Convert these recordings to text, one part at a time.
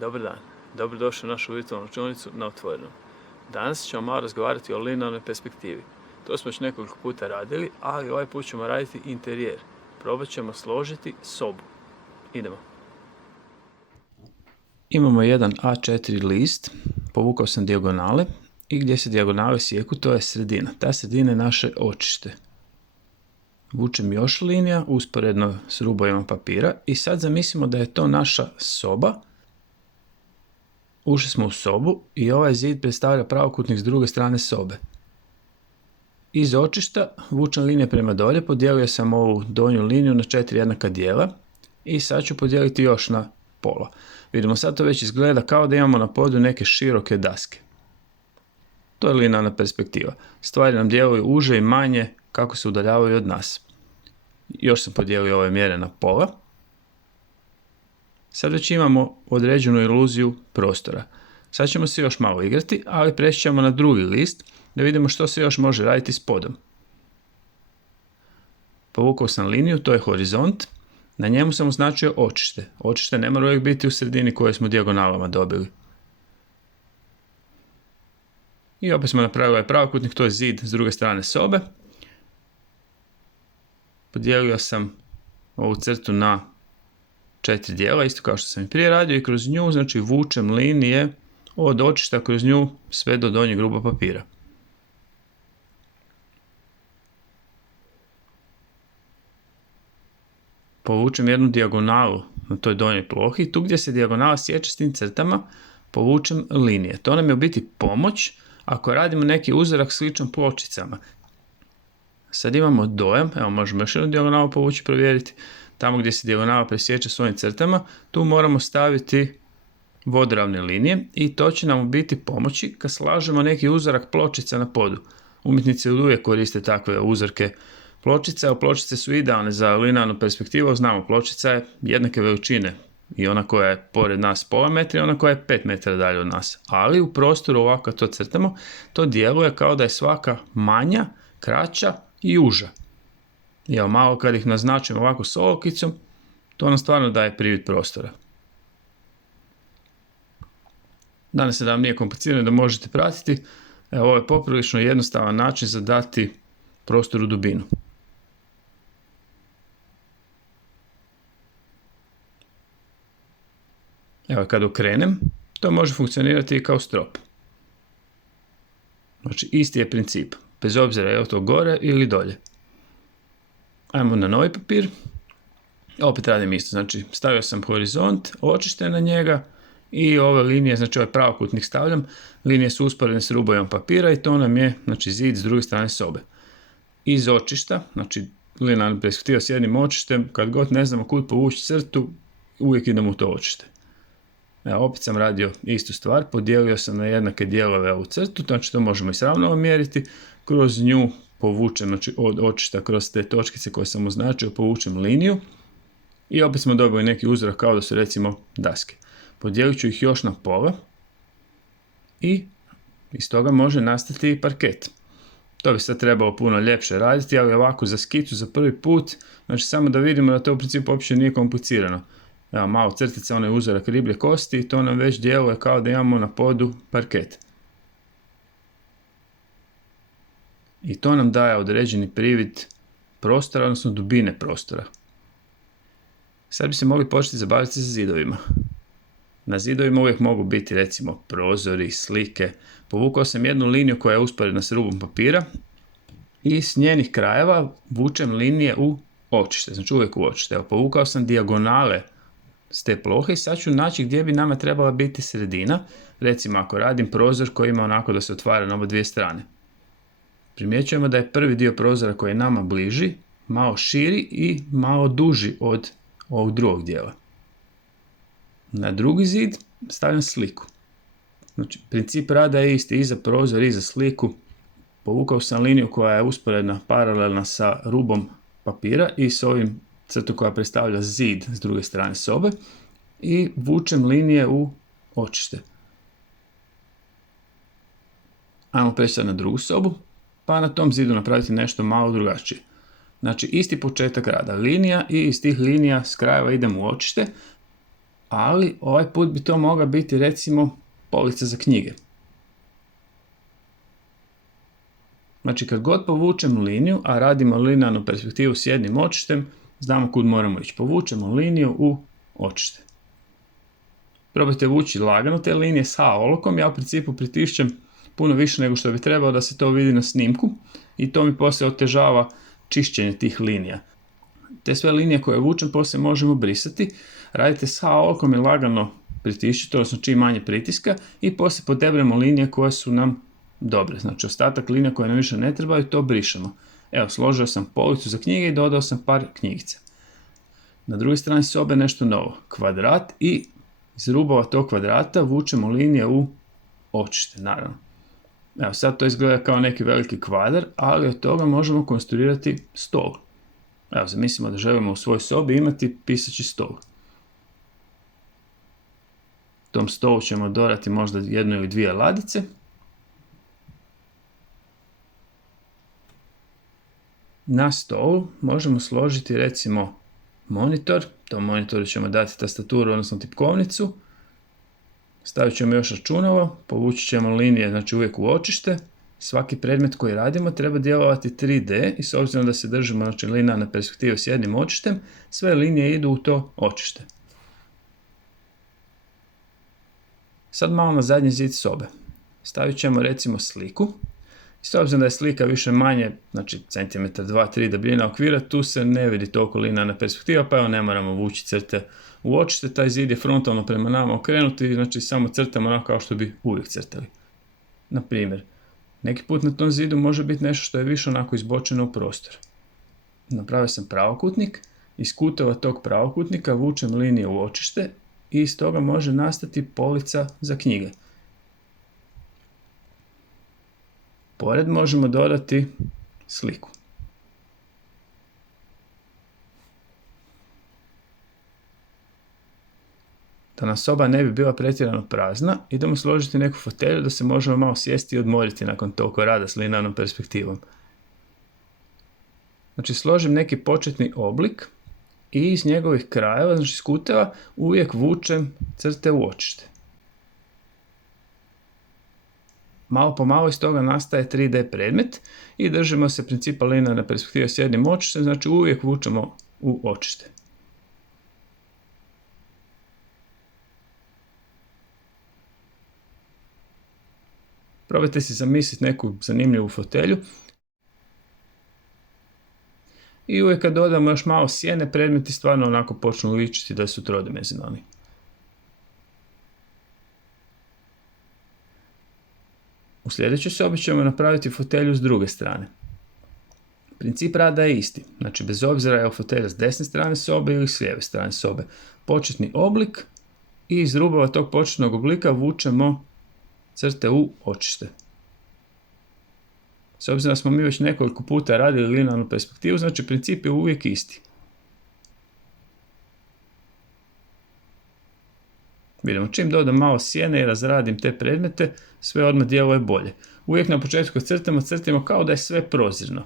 Dobar dan, dobrodošli u našu virtualnu učionicu na Otvorenom. Danas ćemo malo razgovarati o linearnoj perspektivi. To smo već nekoliko puta radili, ali ovaj put ćemo raditi interijer. Probat ćemo složiti sobu. Idemo. Imamo jedan A4 list, povukao sam dijagonale i gdje se dijagonale sjeku, to je sredina. Ta sredina je naše očište. Vučem još linija usporedno s rubovima papira i sad zamislimo da je to naša soba. Ušli smo u sobu i ovaj zid predstavlja pravokutnik s druge strane sobe. Iz očišta vučem linije prema dolje, podijelio sam ovu donju liniju na 4 jednaka dijela i sad ću podijeliti još na pola. Vidimo, sad to već izgleda kao da imamo na podu neke široke daske. To je linearna perspektiva. Stvari nam djeluju uže i manje kako se udaljavaju od nas. Još sam podijelio ove mjere na pola. Sad već imamo određenu iluziju prostora. Sad ćemo se još malo igrati, ali preći ćemo na drugi list da vidimo što se još može raditi s podom. Povukao sam liniju, to je horizont. Na njemu sam označio očište. Očište ne mora uvijek biti u sredini koje smo dijagonalama dobili. I opet smo napravili ovaj pravokutnik, to je zid s druge strane sobe. Podijelio sam ovu crtu na 4 dijela, isto kao što sam i prije radio, i kroz nju, znači, vučem linije od očišta kroz nju sve do donjeg ruba papira. Povučem jednu dijagonalu na toj donjoj plohi, tu gdje se dijagonala sječe s tim crtama, povučem linije. To nam je u biti pomoć ako radimo neki uzorak sličan pločicama. Sad imamo dojam, evo možemo još jednu dijagonalu povući, provjeriti. Tamo gdje se dijagonala presječe s ovim crtama, tu moramo staviti vodoravne linije i to će nam u biti pomoći kad slažemo neki uzorak pločica na podu. Umjetnici uvijek koriste takve uzorke pločica, a pločice su idealne za linearnu perspektivu. Znamo, pločica je jednake veličine i ona koja je pored nas pola metra i ona koja je 5 metara dalje od nas. Ali u prostoru ovako to crtamo, to djeluje kao da je svaka manja, kraća i uža. Evo, malo kad ih naznačimo ovako s olovkicom, to nam stvarno daje privid prostora. Danas se nam nije komplicirano da možete pratiti. Evo, ovo je poprilično jednostavan način za dati prostoru dubinu. Evo, kad okrenem, to može funkcionirati i kao strop. Znači, isti je princip, bez obzira je li to gore ili dolje. Ajmo na novi papir. Opet radim isto, znači stavio sam horizont, očište na njega i ove linije, znači ovaj pravokutnik stavljam, linije su usporedne s rubovima papira i to nam je, znači, zid s druge strane sobe. Iz očišta, znači linearna perspektiva s jednim očištem, kad god ne znamo kud povući crtu, uvijek idemo u to očište. Evo, opet sam radio istu stvar, podijelio sam na jednake dijelove ovu crtu, znači to možemo i s ravnomjerno mjeriti, kroz nju povučem, znači od očišta kroz te točkice koje sam označio, povučem liniju i opet smo dobili neki uzorak kao da su, recimo, daske. Podijelit ću ih još na pola i iz toga može nastati parket. To bi sad trebalo puno ljepše raditi, ali ovako za skicu, za prvi put, znači samo da vidimo da to u principu uopće nije komplicirano. Evo, malo crtica, onaj uzorak riblje kosti i to nam već djeluje kao da imamo na podu parket. I to nam daje određeni privid prostora, odnosno dubine prostora. Sad bi se mogli početi zabaviti sa zidovima. Na zidovima uvijek mogu biti, recimo, prozori, slike. Povukao sam jednu liniju koja je usporedna s rubom papira i s njenih krajeva vučem linije u očište, znači uvijek u očište. Evo, povukao sam dijagonale s te plohe i sad ću naći gdje bi nama trebala biti sredina. Recimo, ako radim prozor koji ima onako da se otvara na oba dvije strane. Primjećujemo da je prvi dio prozora koji je nama bliži malo širi i malo duži od ovog drugog dijela. Na drugi zid stavljam sliku. Znači, princip rada je isti i za prozor i za sliku. Povukao sam liniju koja je usporedna, paralelna sa rubom papira i s ovim crtom koja predstavlja zid s druge strane sobe i vučem linije u očište. Ajmo preći na drugu sobu, pa na tom zidu napraviti nešto malo drugačije. Znači, isti početak rada, linija, i iz tih linija s krajeva idem u očište. ali ovaj put bi to mogla biti recimo polica za knjige. Znači kad god povučem liniju, a radimo linearnu perspektivu s jednim očištem, znamo kud moramo ići. Povučemo liniju u očište. Probajte vući lagano te linije sa olovkom, ja u principu pritišćem puno više nego što bi trebalo da se to vidi na snimku i to mi poslije otežava čišćenje tih linija. Te sve linije koje vučem poslije možemo brisati, radite sa olovkom i lagano pritišćite, odnosno čim manje pritiska i poslije podebremo linije koje su nam dobre. Znači ostatak linija koje nam više ne trebaju, to brišemo. Evo, složio sam policu za knjige i dodao sam par knjigica. Na drugoj strani sobe nešto novo, kvadrat i iz rubova tog kvadrata vučemo linije u očište, naravno. Evo, sad to izgleda kao neki veliki kvadar, ali od toga možemo konstruirati stol. Evo, zamislimo da želimo u svojoj sobi imati pisaći stol. Tom stolu ćemo dodati možda jednu ili dvije ladice. Na stolu možemo složiti recimo monitor, tom monitoru ćemo dati tastaturu, odnosno tipkovnicu, stavit ćemo još računalo, povući ćemo linije, znači uvijek u očište. Svaki predmet koji radimo treba djelovati 3D i s obzirom da se držimo znači, linearne perspektive s jednim očištem, sve linije idu u to očište. Sad malo na zadnji zid sobe. Stavit ćemo recimo sliku. S obzirom da je slika više manje, znači centimetar, 2-3 debljina okvira, tu se ne vidi toliko linearna perspektiva, pa evo ne moramo vući crte u očište, taj zid je frontalno prema nama okrenuti, znači samo crtamo onako kao što bi uvijek crtali. Na primjer, neki put na tom zidu može biti nešto što je više onako izbočeno u prostor. Napravio sam pravokutnik, iz kutova tog pravokutnika vučem linije u očište i iz toga može nastati polica za knjige. Pored možemo dodati sliku. Da nam soba ne bi bila pretjerano prazna, idemo složiti neku fotelju da se možemo malo sjesti i odmoriti nakon toliko rada s linearnom perspektivom. Znači složim neki početni oblik i iz njegovih krajeva, znači iz kuteva, uvijek vučem crte u očište. Malo po malo iz toga nastaje 3D predmet i držimo se principa linearne perspektive s jednim očištem, znači uvijek vučemo u očište. Probajte si zamisliti neku zanimljivu fotelju i uvijek kad dodamo još malo sjene, predmeti stvarno onako počnu ličiti da su trodimenzionalni. U sljedećoj sobi ćemo napraviti fotelju s druge strane. Princip rada je isti, znači bez obzira je li fotelja s desne strane sobe ili s lijeve strane sobe. Početni oblik i iz rubova tog početnog oblika vučemo crte u očište. S obzirom da smo mi već nekoliko puta radili linearnu perspektivu, znači princip je uvijek isti. Vidimo, čim dodam malo sjene i razradim te predmete, sve odmah djeluje bolje. Uvijek na početku kad crtamo kao da je sve prozirno.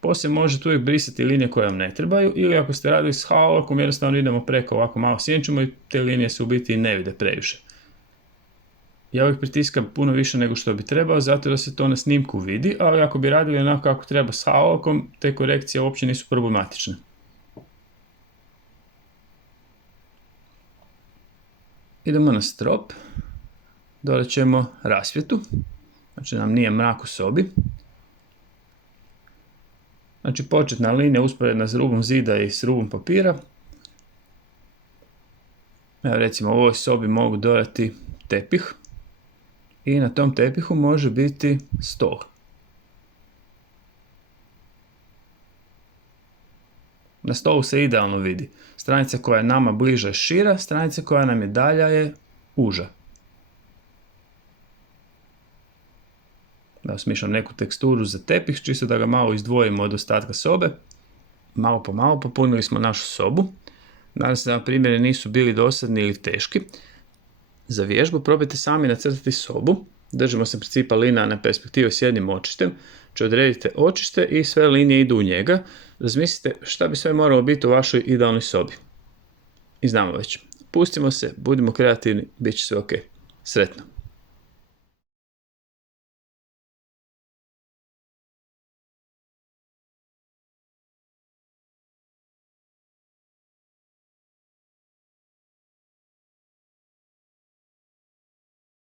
Poslije možete uvijek brisati linije koje vam ne trebaju ili ako ste radili s olovkom, jednostavno idemo preko ovako malo sjenčimo i te linije se u biti ne vide previše. Ja uvijek pritiskam puno više nego što bi trebao zato da se to na snimku vidi, ali ako bi radili onako kako treba s olovkom, te korekcije uopće nisu problematične. Idemo na strop, dole ćemo rasvjetu, znači nam nije mrak u sobi. Znači početna linija usporedna s rubom zida i s rubom papira. Evo recimo u ovoj sobi mogu dodati tepih i na tom tepihu može biti stol. Na stolu se idealno vidi. Stranica koja je nama bliža je šira, stranica koja nam je dalja je uža. Da smišljam neku teksturu za tepih, čisto da ga malo izdvojimo od ostatka sobe. Malo po malo popunili smo našu sobu. Nadam se da primjeri nisu bili dosadni ili teški. Za vježbu probajte sami nacrtati sobu. Držimo se principa linearne perspektive s jednim očištem. Odredite očište i sve linije idu u njega. Razmislite šta bi sve moralo biti u vašoj idealnoj sobi. I znamo već. pustimo se, budimo kreativni, bit će sve ok. Sretno!